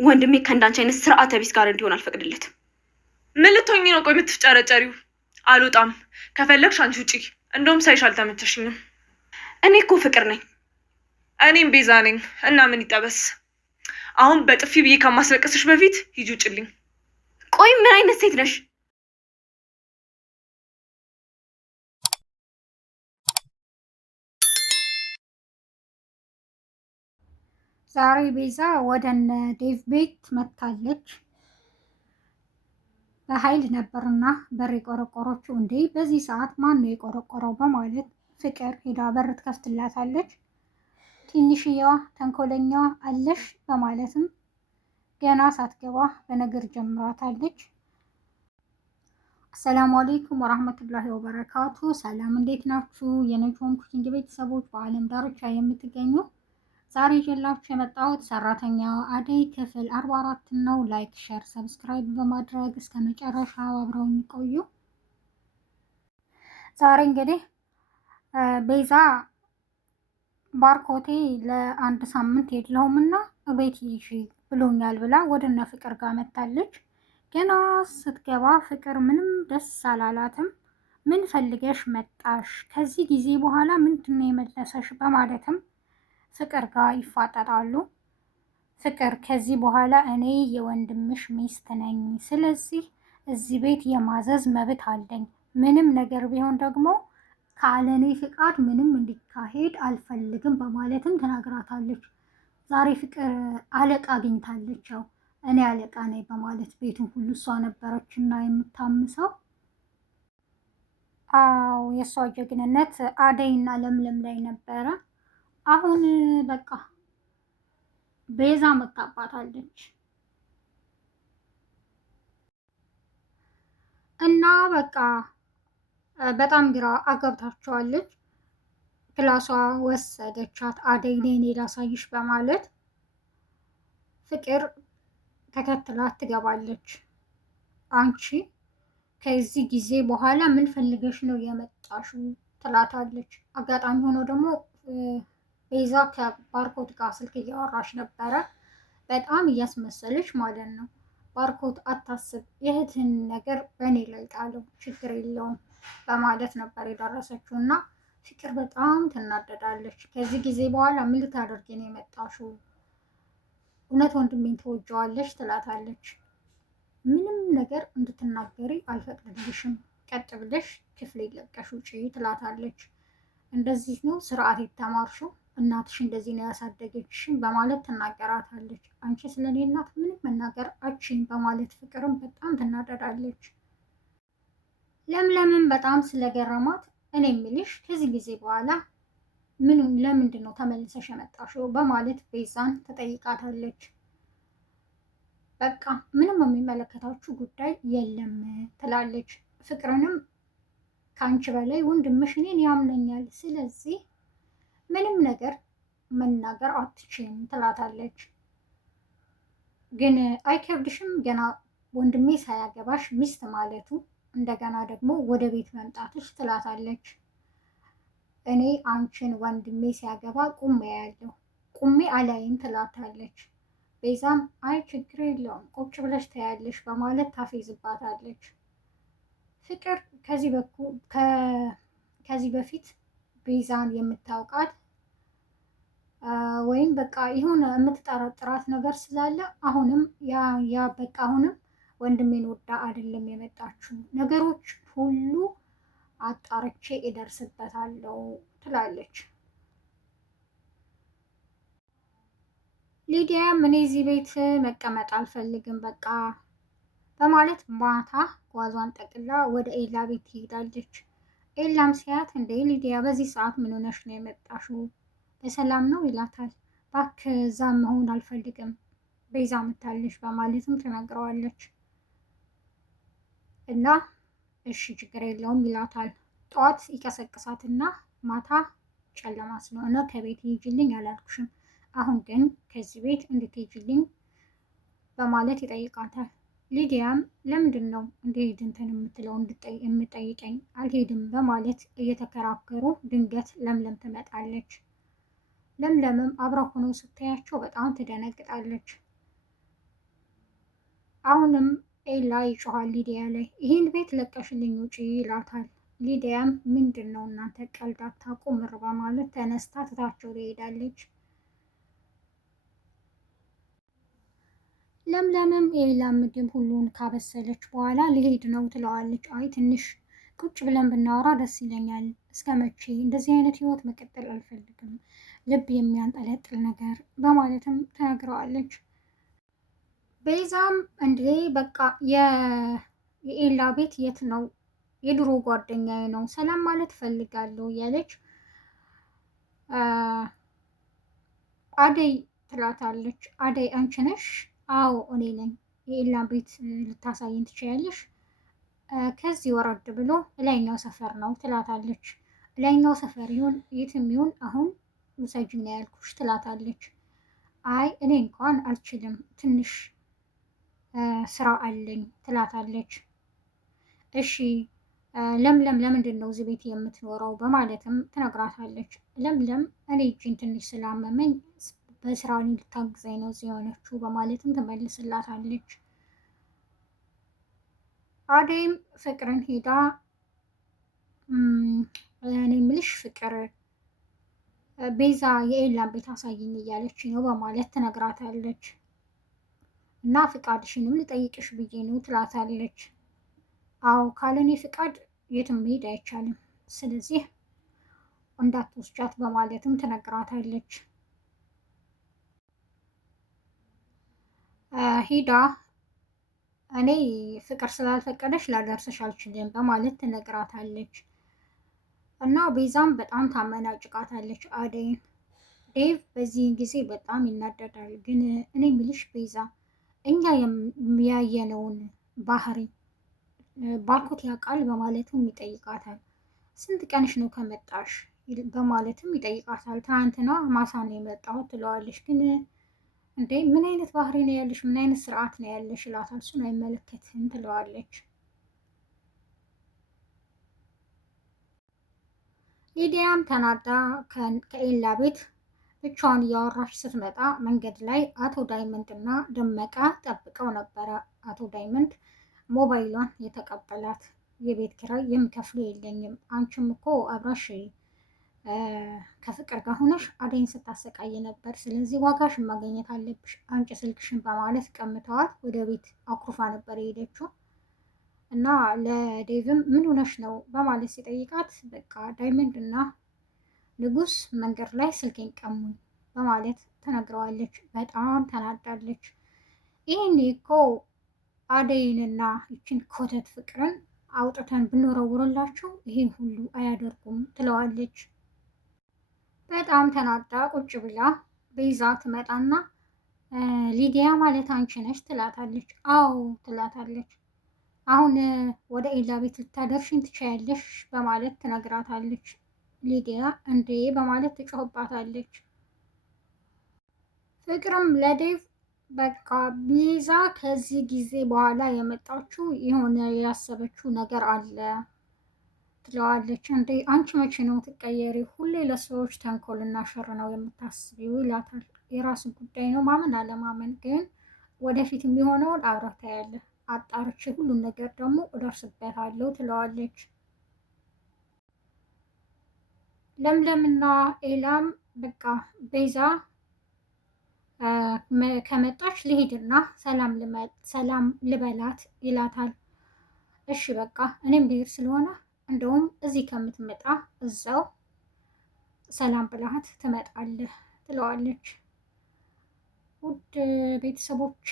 ወንድሜ ከእንዳንቺ አይነት ስርዓተ ቢስ ጋር እንዲሆን አልፈቅድለትም። ምን ልትሆኚ ነው? ቆይ የምትፍጨረጨሪው? አልወጣም። ከፈለግሽ አንቺ ውጪ። እንደውም ሳይሽ አልተመቸሽኝም። እኔ እኮ ፍቅር ነኝ። እኔም ቤዛ ነኝ። እና ምን ይጠበስ? አሁን በጥፊ ብዬ ከማስለቀስሽ በፊት ሂጂ ውጭልኝ። ቆይ ምን አይነት ሴት ነሽ? ዛሬ ቤዛ ወደ እነ ዴቭ ቤት መታለች። በኃይል ነበርና በር የቆረቆረችው። እንዴ በዚህ ሰዓት ማን ነው የቆረቆረው? በማለት ፍቅር ሄዳ በር ትከፍትላታለች። ትንሽየዋ ተንኮለኛዋ አለሽ በማለትም ገና ሳትገባ በነገር ጀምራታለች። አሰላሙ አሌይኩም ወራህመቱላሂ ወበረካቱ። ሰላም እንዴት ናችሁ? የነጆም ኩኪንግ ቤተሰቦች በአለም ዳርቻ የምትገኙ ዛሬ ይዤላችሁ የመጣሁት ሰራተኛዋ አደይ ክፍል 44 ነው። ላይክ፣ ሼር፣ ሰብስክራይብ በማድረግ እስከ መጨረሻው አብረው የሚቆዩ። ዛሬ እንግዲህ ቤዛ ባርኮቴ ለአንድ ሳምንት የለውም እና ቤት ይዤ ብሎኛል ብላ ወደ እነ ፍቅር ጋር መታለች። ገና ስትገባ ፍቅር ምንም ደስ አላላትም። ምን ፈልገሽ መጣሽ? ከዚህ ጊዜ በኋላ ምንድን ነው የመለሰሽ? በማለትም ፍቅር ጋር ይፋጠጣሉ። ፍቅር ከዚህ በኋላ እኔ የወንድምሽ ሚስት ነኝ፣ ስለዚህ እዚህ ቤት የማዘዝ መብት አለኝ። ምንም ነገር ቢሆን ደግሞ ካለኔ ፍቃድ ምንም እንዲካሄድ አልፈልግም በማለትም ተናግራታለች። ዛሬ ፍቅር አለቃ አግኝታለች። ያው እኔ አለቃ ነኝ በማለት ቤቱን ሁሉ እሷ ነበረች እና የምታምሰው። አዎ የእሷ ጀግንነት አደይና ለምለም ላይ ነበረ። አሁን በቃ ቤዛ መታባታለች እና በቃ በጣም ግራ አገብታቸዋለች። ክላሷ ወሰደቻት። አደይ ነይ ላሳይሽ በማለት ፍቅር ተከትላት ትገባለች። አንቺ ከዚህ ጊዜ በኋላ ምን ፈልገሽ ነው የመጣሽው? ትላታለች። አጋጣሚ ሆኖ ደግሞ ቤዛ ከባርኮት ጋር ስልክ እያወራች ነበረ። በጣም እያስመሰለች ማለት ነው። ባርኮት አታስብ፣ የእህትን ነገር በእኔ ላይ ጣለው፣ ችግር የለውም በማለት ነበር የደረሰችው እና ፍቅር በጣም ትናደዳለች። ከዚህ ጊዜ በኋላ ምን ልታደርጊ ነው የመጣሽው? እውነት ወንድሜን ትወጂዋለሽ? ትላታለች። ምንም ነገር እንድትናገሪ አልፈቅድልሽም፣ ቀጥ ብለሽ ክፍሌ ለቀሽ ውጪ ትላታለች። እንደዚህ ነው ስርዓት የተማርሽው? እናትሽ እንደዚህ ነው ያሳደገችሽን? በማለት ትናገራታለች። አንቺ ስለኔ እናት ምንም መናገር አችኝ በማለት ፍቅርም በጣም ትናደዳለች። ለምለምም በጣም ስለገረማት እኔ የምልሽ ከዚህ ጊዜ በኋላ ለምንድን ነው ተመልሰሽ የመጣሽው? በማለት ቤዛን ትጠይቃታለች። በቃ ምንም የሚመለከታችሁ ጉዳይ የለም ትላለች። ፍቅርንም ከአንቺ በላይ ወንድምሽ እኔን ያምነኛል፣ ስለዚህ ምንም ነገር መናገር አትችይም ትላታለች። ግን አይከብድሽም ገና ወንድሜ ሳያገባሽ ሚስት ማለቱ፣ እንደገና ደግሞ ወደ ቤት መምጣትሽ ትላታለች። እኔ አንቺን ወንድሜ ሲያገባ ቁሜ ያለሁ ቁሜ አላይም ትላታለች። ቤዛም አይ ችግር የለውም ቁጭ ብለሽ ታያለሽ በማለት ታፌዝባታለች። ፍቅር ከዚህ በፊት ቤዛን የምታውቃት ወይም በቃ የሆነ የምትጠረጥራት ነገር ስላለ አሁንም በቃ አሁንም ወንድሜን ወዳ አይደለም የመጣችው፣ ነገሮች ሁሉ አጣርቼ እደርስበታለሁ ትላለች። ሊዲያም እኔ እዚህ ቤት መቀመጥ አልፈልግም በቃ በማለት ማታ ጓዟን ጠቅላ ወደ ኤላ ቤት ትሄዳለች። ኤላም ሲያት እንደ ሊዲያ በዚህ ሰዓት ምን ሆነሽ ነው የመጣሽው? በሰላም ነው ይላታል። እባክህ እዛ መሆን አልፈልግም ቤዛ መታለች በማለትም ትነግረዋለች። እና እሺ ችግር የለውም ይላታል። ጠዋት ይቀሰቅሳትና ማታ ጨለማ ስለሆነ ከቤት ሂጂልኝ አላልኩሽም? አሁን ግን ከዚህ ቤት እንድትሄጂልኝ በማለት ይጠይቃታል። ሊዲያም ለምንድን ነው እንድሄድ እንትን የምትለው የምጠይቀኝ? አልሄድም በማለት እየተከራከሩ ድንገት ለምለም ትመጣለች። ለምለምም አብረው ሆነው ስታያቸው በጣም ትደነግጣለች። አሁንም ኤላ ይጮኋል ሊዲያ ላይ ይህን ቤት ለቀሽልኝ ውጪ ይላታል። ሊዲያም ምንድን ነው እናንተ ቀልድ አታውቁም በማለት ተነስታ ትታቸው ትሄዳለች። ለምለምም የኤላ ምግብ ሁሉን ካበሰለች በኋላ ልሄድ ነው ትለዋለች። አይ ትንሽ ቁጭ ብለን ብናወራ ደስ ይለኛል። እስከ መቼ እንደዚህ አይነት ህይወት መቀጠል አልፈልግም፣ ልብ የሚያንጠለጥል ነገር በማለትም ተናግረዋለች። ቤዛም እንዴ በቃ የኤላ ቤት የት ነው? የድሮ ጓደኛዬ ነው፣ ሰላም ማለት ፈልጋለሁ እያለች አደይ ትላታለች። አደይ አንቺ ነሽ? አዎ እኔ ነኝ። የኤላን ቤት ልታሳይን ትችያለሽ? ከዚህ ወረድ ብሎ ላይኛው ሰፈር ነው ትላታለች። ላይኛው ሰፈር ይሁን የትም ይሁን አሁን ውሰጂኝ ነው ያልኩሽ ትላታለች። አይ እኔ እንኳን አልችልም ትንሽ ስራ አለኝ ትላታለች። እሺ ለምለም ለምንድን ነው እዚህ ቤት የምትኖረው በማለትም ትነግራታለች። ለምለም እኔ እጅን ትንሽ ስላመመኝ በስራ ልታግዘኝ ነው እዚህ የሆነችው በማለትም ትመልስላታለች። አደይም ፍቅርን ሄዳ እኔ ምልሽ ፍቅር ቤዛ የኤላን ቤት አሳይኝ እያለች ነው በማለት ትነግራታለች። እና ፍቃድሽንም ልጠይቅሽ ብዬ ነው ትላታለች። አዎ ካለኔ ፍቃድ የትም መሄድ አይቻልም፣ ስለዚህ እንዳትወስጃት በማለትም ትነግራታለች። ሂዳ እኔ ፍቅር ስላልፈቀደች ላደርስሽ አልችልም በማለት ትነግራታለች። እና ቤዛም በጣም ታመናጭቃታለች አደይን። ዴቭ በዚህ ጊዜ በጣም ይናደዳል። ግን እኔ ምልሽ ቤዛ እኛ ያየነውን ባህሪ ባርኮት ያውቃል በማለትም ይጠይቃታል። ስንት ቀንሽ ነው ከመጣሽ በማለትም ይጠይቃታል። ትናንትና ማሳ ነው የመጣሁት ትለዋለች። ግን እንዴ ምን አይነት ባህሪ ነው ያለሽ? ምን አይነት ስርዓት ነው ያለሽ ይላታል። እሱን አይመለከትም ትለዋለች። ሊዲያም ተናዳ ከኤላ ቤት ብቻዋን እያወራች ስትመጣ መንገድ ላይ አቶ ዳይመንድ እና ደመቀ ጠብቀው ነበረ። አቶ ዳይመንድ ሞባይሏን የተቀበላት የቤት ኪራይ የሚከፍሉ የለኝም፣ አንቺም እኮ አብራሽ ከፍቅር ጋር ሆነሽ አደይን ስታሰቃይ ነበር፣ ስለዚህ ዋጋሽን ማግኘት አለብሽ፣ አንቺ ስልክሽን በማለት ቀምተዋት ወደ ቤት አኩርፋ ነበር የሄደችው። እና ለዴቭም ምን ሆነሽ ነው በማለት ሲጠይቃት በቃ ዳይመንድ እና ንጉስ መንገድ ላይ ስልኬን ቀሙኝ በማለት ተነግረዋለች። በጣም ተናዳለች። ይህን እኮ አደይንና ይችን ኮተት ፍቅርን አውጥተን ብንወረውርላቸው ይህን ሁሉ አያደርጉም ትለዋለች። በጣም ተናዳ ቁጭ ብላ ቤዛ ትመጣና ሊዲያ ማለት አንቺ ነች ትላታለች። አዎ ትላታለች። አሁን ወደ ኤላ ቤት ልታደርሽኝ ትችያለሽ በማለት ትነግራታለች። ሊዲያ እንዴ በማለት ትጮህባታለች። ፍቅርም ለዴቭ በቃ ቤዛ ከዚህ ጊዜ በኋላ የመጣችው የሆነ ያሰበችው ነገር አለ ትለዋለች። እንዴ አንቺ መቼ ነው ትቀየሪ? ሁሌ ለሰዎች ተንኮልና ሸር ነው የምታስቢው ይላታል። የራሱ ጉዳይ ነው ማመን አለማመን፣ ግን ወደፊት የሚሆነውን አብረህ ታያለህ፣ አጣርቼ ሁሉን ነገር ደግሞ እደርስበታለሁ ትለዋለች። ለምለምና ኤላም በቃ ቤዛ ከመጣች ልሂድና ሰላም ልበላት ይላታል። እሺ በቃ እኔም ልሄድ ስለሆነ እንደውም እዚህ ከምትመጣ እዛው ሰላም ብልሃት ትመጣለህ ትለዋለች። ውድ ቤተሰቦቼ